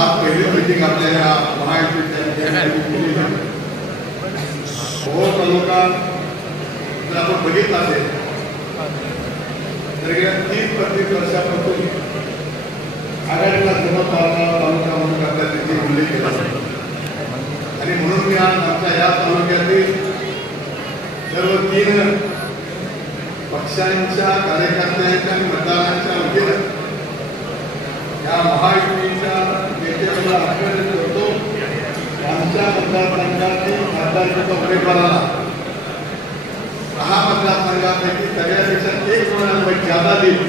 आज पहिली मीटिंग आपल्या या महायुतीच्या तालुका जर आपण बघितला असेल तर गेल्या 30-35 वर्षापासून आघाडीला जमत तालुका म्हणून आपल्या तिथे उल्लेख केला आणि म्हणून मी आज आमच्या या तालुक्यातील सर्व 3 पक्षांच्या कार्यकर्त्यांच्या आणि मतदारांच्या वतीनं या महायुतीच्या नेत्याला अभिनंदन करतो. आमच्या मतदारसंघातील खासदारच्या उमेदवाराला 6 मतदारसंघापैकी सगळ्यापेक्षा 1 गुणांपैकी जादा दिली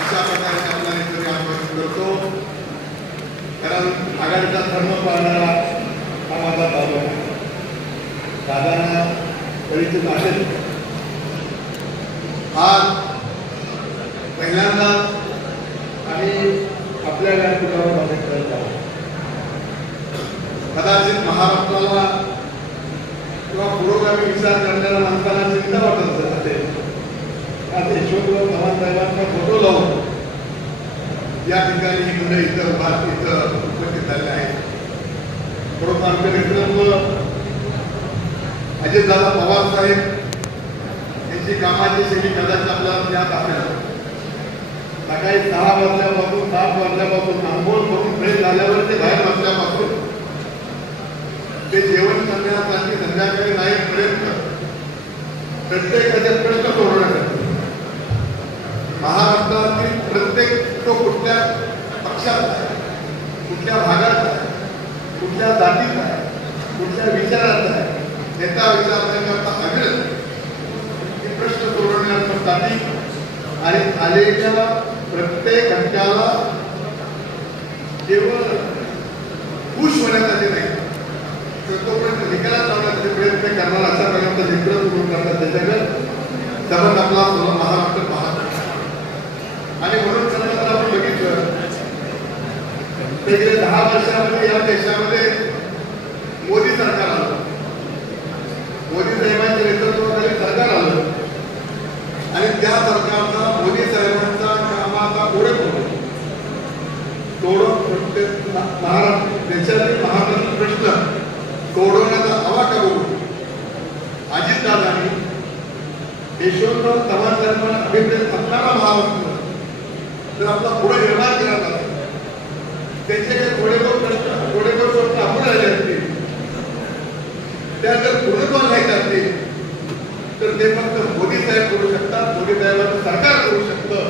अशा प्रकारे आपला नेतृत्व आश्वासन करतो. कारण आघाडीचा धर्म पाळणारा हा माझा तालुका आहे. दादांना परिचित असेल. आज पहिल्यांदा आम्ही आपल्या व्यासपीठावर भाषण करत आहोत. कदाचित महाराष्ट्राला किंवा पुरोगामी विचार करणाऱ्या माणसाला चिंता वाटत असेल. आज यशवंतराव चव्हाण साहेबांचा फोटो लावून या ठिकाणी ही मुलं इतर उपस्थित झाले आहेत. परंतु आमचे नेतृत्व अजितदादा पवार साहेब यांची कामाची शैली कदाचित आपल्याला ज्ञात असेल. सकाळी 6 वाजल्यापासून 7 वाजल्यापासून आंघोळ करून फ्रेश झाल्यावर ते बाहेर बसल्यापासून ते जेवण करण्यासाठी संध्याकाळी 9 पर्यंत प्रत्येकाचे प्रश्न सोडवण्यासाठी महाराष्ट्रातील प्रत्येक तो कुठल्या पक्षात आहे, कुठल्या भागात आहे, कुठल्या जातीत आहे, कुठल्या विचारात आहे, नेता विचारण्याकरता हवेल हे प्रश्न सोडवण्यासाठी आणि आलेल्या प्रत्येक घटकाला केवळ खुश होण्यासाठी नाही तर तोपर्यंत निकालात लावण्यासाठी प्रयत्न करणार अशा प्रकारचा नेतृत्व सुरू करतात. त्याच्याकडे संबंध आपला महाराष्ट्र पाहत आणि म्हणून जर आपण बघितलं तर गेल्या 10 वर्षामध्ये या देशामध्ये मोदी सरकार आलं. मोदी साहेबांच्या नेतृत्वाखाली सरकार आलं आणि त्या सरकारचा मोदी साहेबांचा कामाचा ओळख तोडून महाराष्ट्र देशातील महाराष्ट्र प्रश्न सोडवण्याचा आवाका बघून अजितदादांनी यशवंतराव चव्हाण साहेबांना अभिप्रेत असणारा महाराष्ट्र जर आपला पुढे निर्माण केला जातो त्याचे काही थोडेफार प्रश्न आपण राहिले असतील त्या जर पूर्णत्वाला घ्यायचे असतील तर ते फक्त मोदी साहेब करू शकतात. मोदी साहेबांचं सरकार करू शकतं.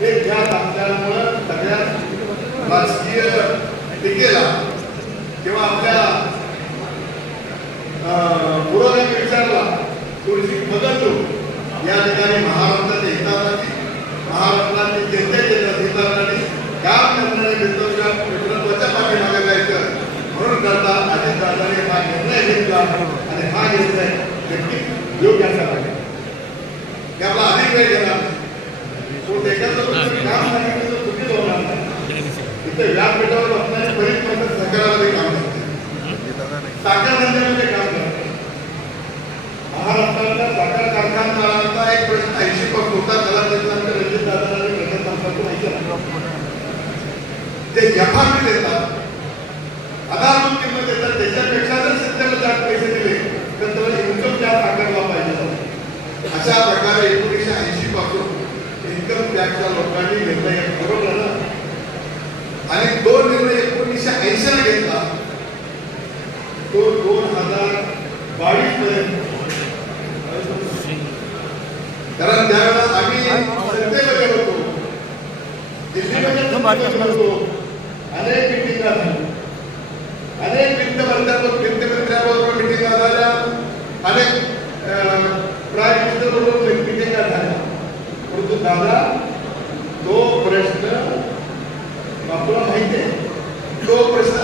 हे ज्ञात असल्यामुळं सगळ्या राजकीय टीकेला किंवा आपल्या पुरोगामी विचारला थोडीशी बदल या ठिकाणी महाराष्ट्राच्या हितासाठी महाराष्ट्रातील जनतेच्या हितासाठी काम करणाऱ्या नेतृत्वाच्या पाठीमागे जायचं म्हणून करता अजितदादांनी हा निर्णय घेतला आणि हा निर्णय नक्कीच योग्य असा पाहिजे. आपला अधिक वेळ गेला तो त्याच्याचं काम सांगितलं चुकीचं होणार नाही. तिथे व्यासपीठावर असणारे बरीच माणसं सहकारामध्ये काम करतात, साखर धंद्यामध्ये काम करतात. महाराष्ट्रातल्या साखर कारखानदारांचा एक प्रश्न 80% होता. त्याला त्याच्यानंतर रणजितदादांनी ते एफआरपी देतात, आधारभूत किंमत देतात. त्याच्यापेक्षा जर शेतकऱ्याला जास्त पैसे दिले तर त्याला इन्कम टॅक्स आकारला पाहिजे. अशा प्रकारे 1980 पासून इन्कम टॅक्सच्या लोकांनी निर्णय ठरवला आणि तो निर्णय 1980 ला घेतला. तो 2022 पर्यंत. कारण त्यावेळेला आम्ही सत्तेमध्ये होतो, दिल्लीमध्ये होतो, अनेक मिटिंगा झाल्या, अनेक वित्तमंत्र्यांबरोबर मिटिंगा झाल्या, अनेक प्राईम मिनिस्टर बरोबर मिटिंगा झाल्या. परंतु दादा तो प्रश्न आपल्याला माहिती आहे, तो प्रश्न